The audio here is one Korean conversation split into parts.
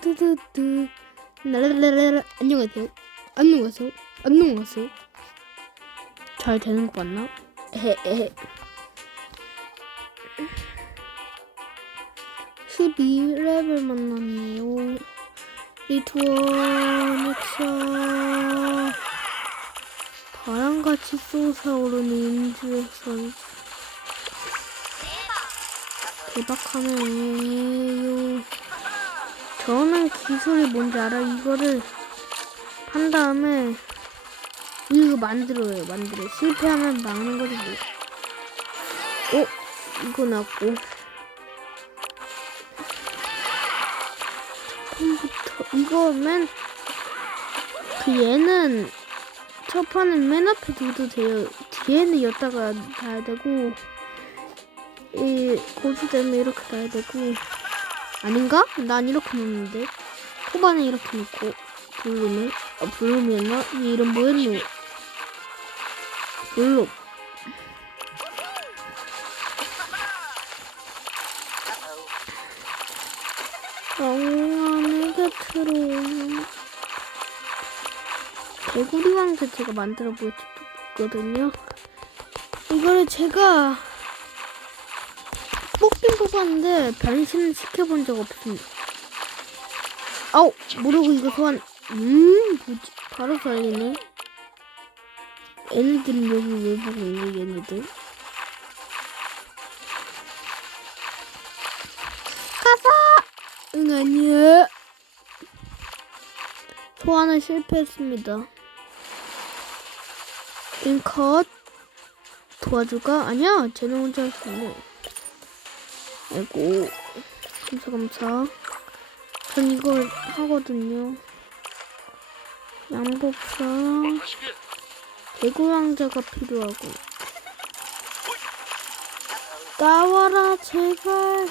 뚜뚜뚜뚜뚜뚜뚜 라라라라 안녕하세요. 안녕하세요. 안녕하세요. 잘 되는 거 맞나? 에헤. 12레벨 만났네요. 리투어 넥사. 바람같이 솟아오르는 인주의 선수 대박하네요 저는 기술이 뭔지 알아 이거를 한 다음에 이거 만들어요 만들어 실패하면 막는 거지 뭐. 어? 이거 났고 처음부터 이거 맨그 얘는 첫 판은 맨 앞에 둬도 돼요. 뒤에는 였다가 놔야 되고 이 고수 때문에 이렇게 놔야 되고 아닌가? 난 이렇게 놓는데 초반에 이렇게 놓고 블룸을 아 블룸이었나? 이 이름 뭐였노? 블룸 영원히 곁으로 오는 개구리 왕자 제가 만들어 보였거든요 이거를 제가 뽑았는데 변신을 시켜본 적 없습니다. 아우 모르고 이거 소환 음 뭐지 바로 살리네. 얘네들은 여기 왜 보고 있니 얘네들? 가자! 응 아니야. 소환을 실패했습니다. 인컷 도와줄까? 아니야 쟤는 혼자 할 수 있네. 아이고 감사 감사 전 이걸 하거든요. 양복사. 개구왕자가 필요하고. 나와라 제발.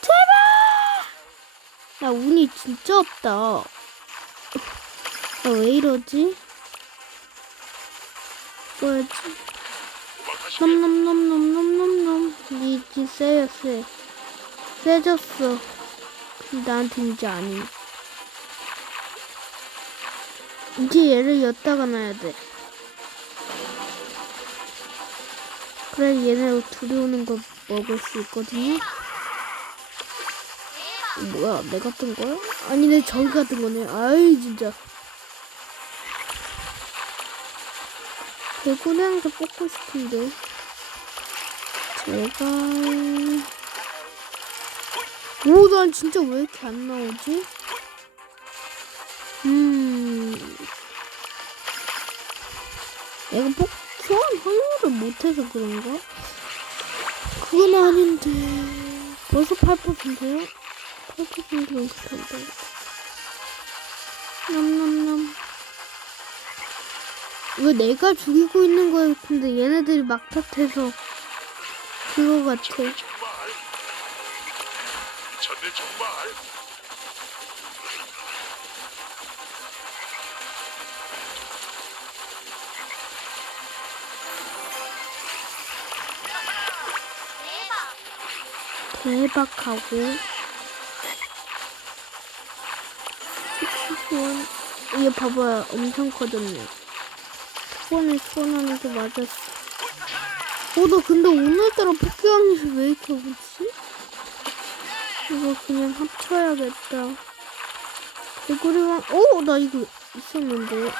제발! 야 운이 진짜 없다. 야왜 이러지? 뭐야지 넘넘넘넘넘넘넘 이지 세요 세 세졌어. 나한테 이제 아니. 이제 얘를 엿다가 놔야 돼. 그래 얘네 오는 거 먹을 수 있거든요? 뭐야 내가 뜬 거야? 아니 내 저기가 뜬 거네. 아이 진짜 개구리 항자 뽑고 싶은데 제발 오난 진짜 왜 이렇게 안 나오지? 음 내가 뽑 소환 확률을 못해서 그런가? 그건 아닌데 벌써 8%인데요? 8%면 그런데 냠냠냠 이거 내가 죽이고 있는 거야 근데 얘네들이 막탓해서 그거 같아. 대박하고. 이게 봐봐요. 엄청 커졌네 초반에 소원하는 게 맞았어 어, 나 근데 오늘따라 확률이 왜 이렇게 오지? 이거 그냥 합쳐야겠다 개구리왕 오! 나 이거 있었는데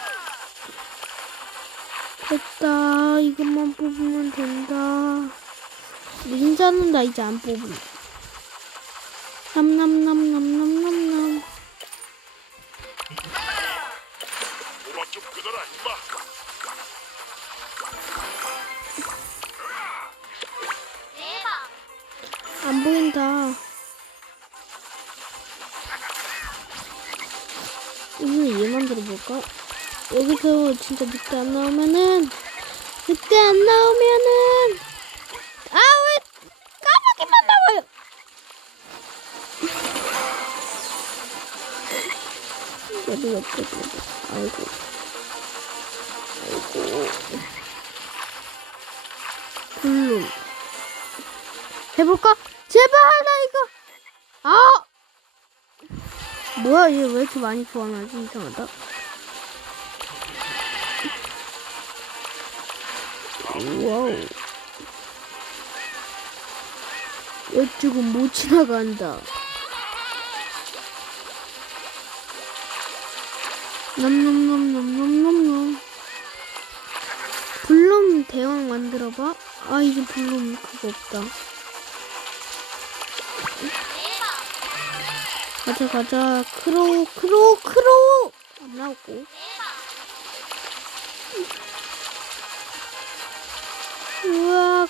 됐다 이것만 뽑으면 된다 닌자는 나 이제 안 뽑을래. 남남남남남남남. 여기서 진짜 늑대 안 나오면은 늑대 안 나오면은 아 왜 까마귀만 나와요? 얘도 옆에 도 아이고. 아이고. 블룸 해볼까? 제발 나 이거. 아! 뭐야 얘 왜 이렇게 많이 소환하지 이상하다 와우. 이쪽은 못 지나간다. 넘넘넘넘넘넘넘 블룸 대왕 만들어봐. 아 이제 블룸 그거 없다. 가자 가자. 크로우 크로우 크로우 안 나오고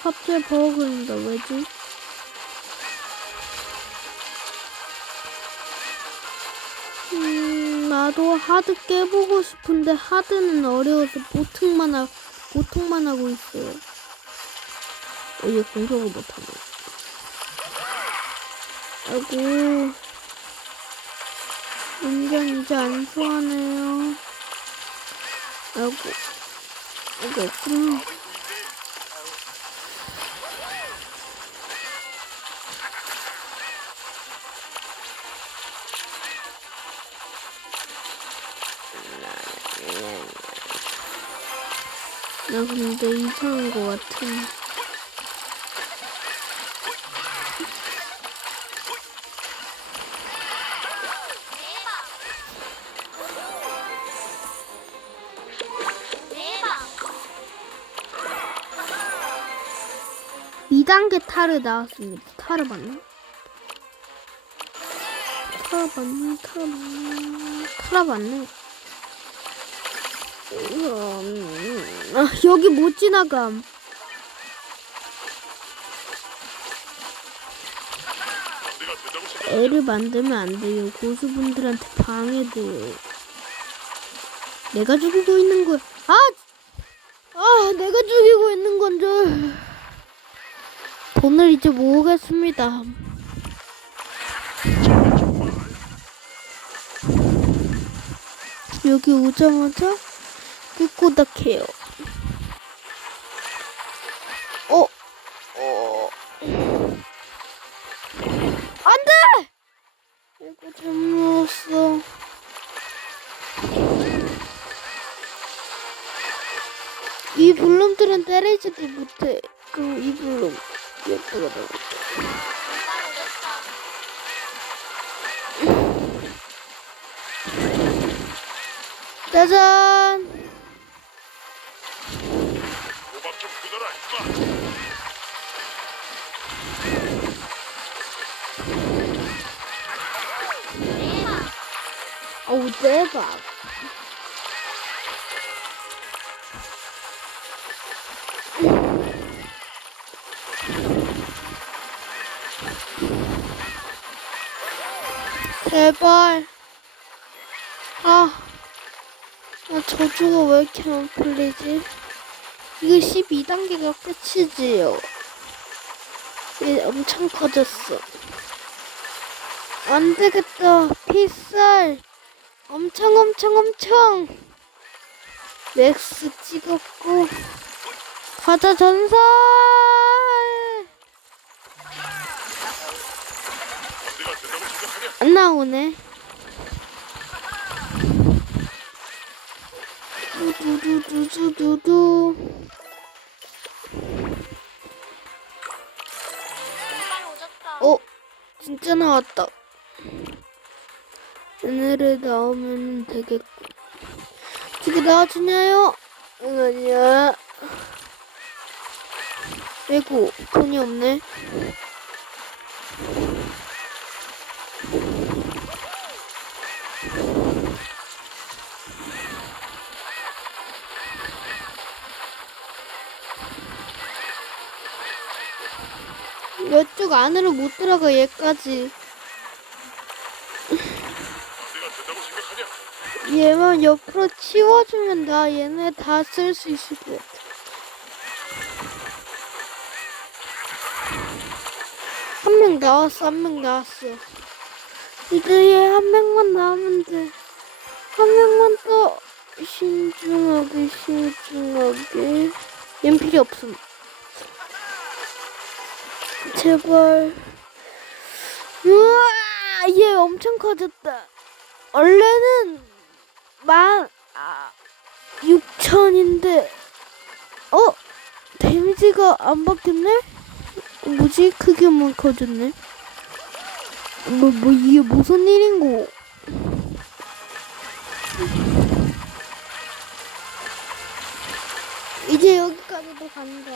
갑자기 걸린다 왜지? 음 나도 하드 깨보고 싶은데 하드는 어려워서 보통만 하 보통만 하고 있어요 어, 얘 공격을 못하네. 아이고. 인간 이제 안 소환해요. 아이고. 이거 없구나 근데 이상한 거 같아. 이단계 타르 나왔습니다. 타르 맞나? 타르 맞나? 타르 맞나? 타르 맞네. 음, 아, 여기 못 지나감. 애를 만들면 안 돼요. 고수분들한테 방해돼요. 내가 죽이고 있는 거야. 아! 아, 내가 죽이고 있는 건 줄. 돈을 이제 모으겠습니다. 여기 오자마자 끄꾸닥해요. 어? 어? 안 돼! 이거 잘못 넣었어. 이 블룸들은 때리지도 못해. 그럼 이 블룸 예쁘게 나와. 짜잔! 대박. 제발. 아, 아 저주가 왜 이렇게 안 풀리지? 이거 12단계가 끝이지요. 얘 엄청 커졌어. 안 되겠다. 빗살. 엄청 엄청 엄청. 맥스 찍었고. 가자 전설. 안 나오네. 두두두두두두. 어, 진짜 나왔다. 오늘에 나오면 되겠고. 저기 나와주냐요? 응, 아니야. 아이고, 돈이 없네. 이쪽 안으로 못 들어가 얘까지. 내가 된다고 생각하냐? 얘만 옆으로 치워주면 나 얘네 다 쓸 수 있을 것 같아. 한 명 나왔어, 한 명 나왔어. 이제 얘 한 명만 나오면 돼. 한 명만 더 신중하게, 신중하게. 얜 필요 없음. 제발. 우와, 얘 엄청 커졌다. 원래는 만 아, 6천인데 어 데미지가 안 바뀌었네? 뭐지 크기만 커졌네. 뭐 뭐 이게 무슨 일인고? 이제 여기까지도 간다.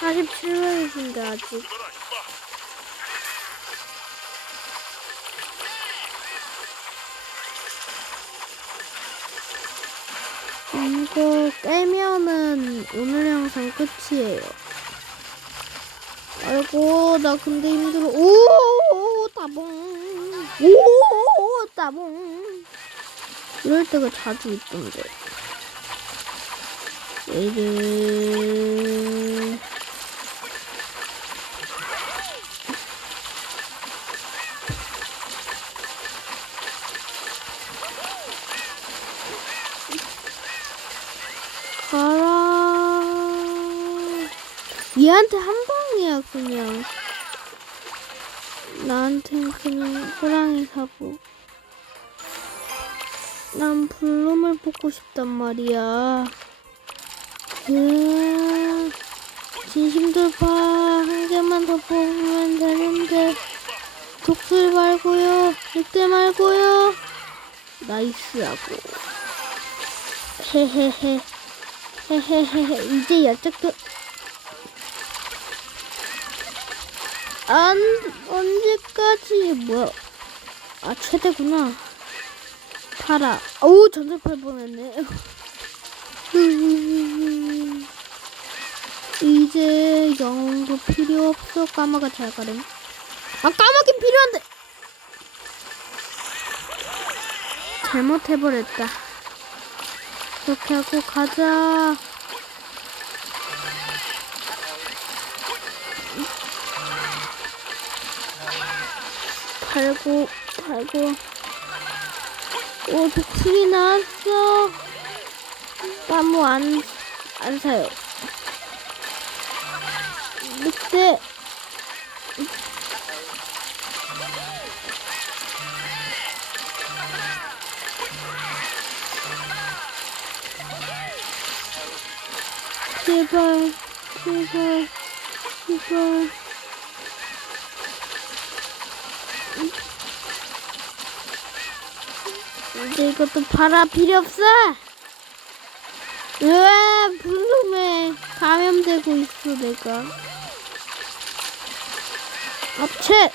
47분이신데 아직. 이거 깨면은 오늘 영상 끝이에요. 아이고 나 근데 힘들어. 오 따봉. 오 따봉. 이럴 때가 자주 있던데. 이제 얘한테 한 방이야 그냥. 나한텐 그냥 호랑이 사고. 난 블룸을 뽑고 싶단 말이야. 그 진심 돌파 한 개만 더 뽑으면 되는데 독술 말고요, 늑대 말고요. 나이스하고. 헤헤헤. 헤헤헤헤 이제 야짝도 안 언제까지 뭐야. 아 최대구나. 팔아. 오 전설팔 뻔했네. 이제 영웅도 필요 없어. 까마가 잘 가렴 아 까마긴 필요한데. 잘못해버렸다. 이렇게 하고 가자. 팔고 팔고 오 독수리 나왔어. 나무 안, 안 사요. 늑대. 제발, 제발, 제발. 이제 이것도 팔아 필요 없어. 왜 블룸에 감염되고 있어 내가. 합체.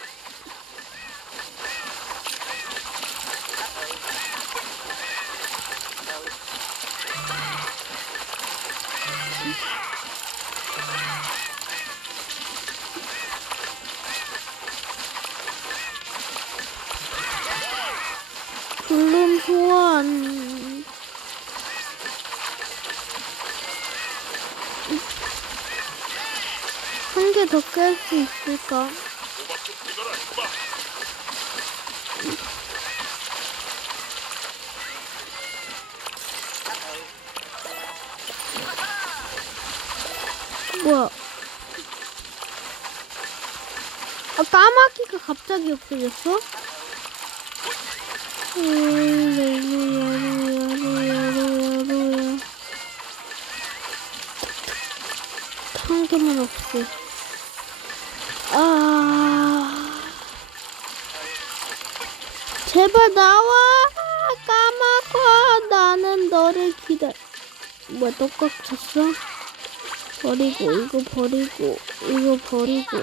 임마. 뭐야? 아 까마귀가 갑자기 없어졌어? 한 개만 없어. 제발 나와, 까마귀. 나는 너를 기다. 뭐야, 똑같 쳤어? 버리고 이거 버리고 이거 버리고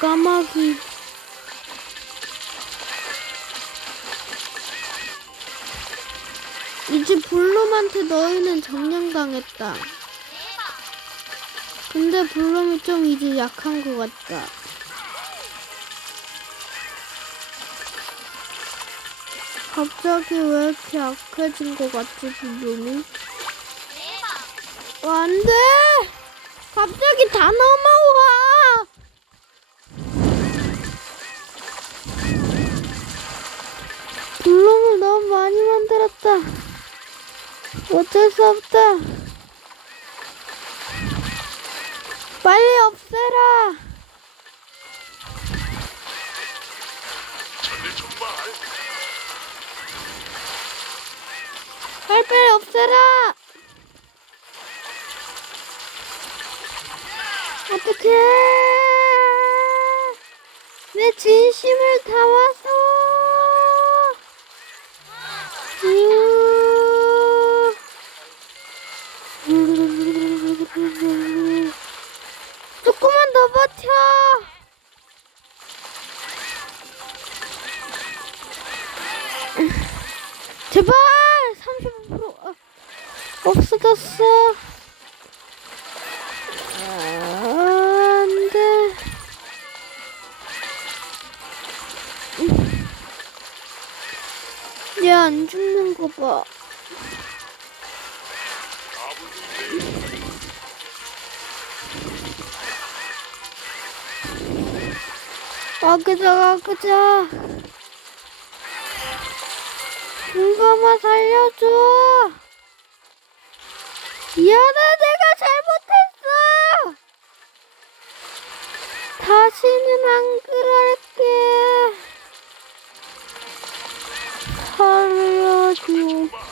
까마귀 이제 블룸한테 너희는 정령당했다. 근데 블룸이 좀 이제 약한 것 같다. 갑자기 왜 이렇게 약해진 것 같지, 블룸이? 어, 안 돼! 갑자기 다 넘어 만들었다. 어쩔 수 없다. 빨리 없애라. 자네 정말 빨리 빨리 없애라. 어떡해. 내 진심을 담아서. 우. 조금만 더 버텨. 제발 35% 아, 없어졌어. 아, 안 돼. 얘안 죽는 거 봐. 아그자 아그자. 중감아 살려줘. 미안해 내가 잘못했어. 다시는 안 그럴게. 살려줘.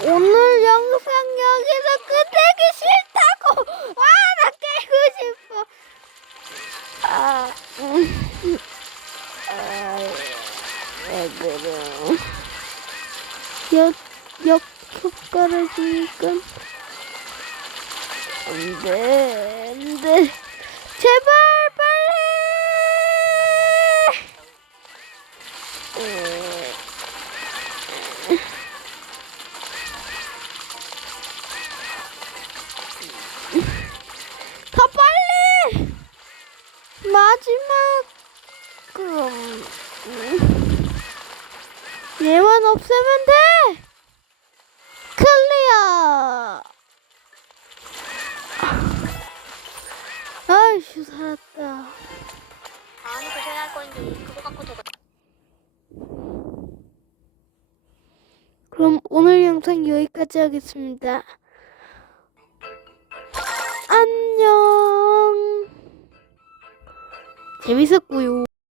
오늘 영상 여기서 끝내기 싫다고! 아, 나 깨고 싶어! 아, 음. 아, 왜 그래. 역, 역 효과를 주니까. 안 돼, 안 돼. 제발, 마지막, 그, 얘만 없애면 돼! 클리어! 아이씨 살았다. 다음에 고생할 건지 그거 갖고 되고 그럼 오늘 영상 여기까지 하겠습니다. 안녕. 재밌었고요.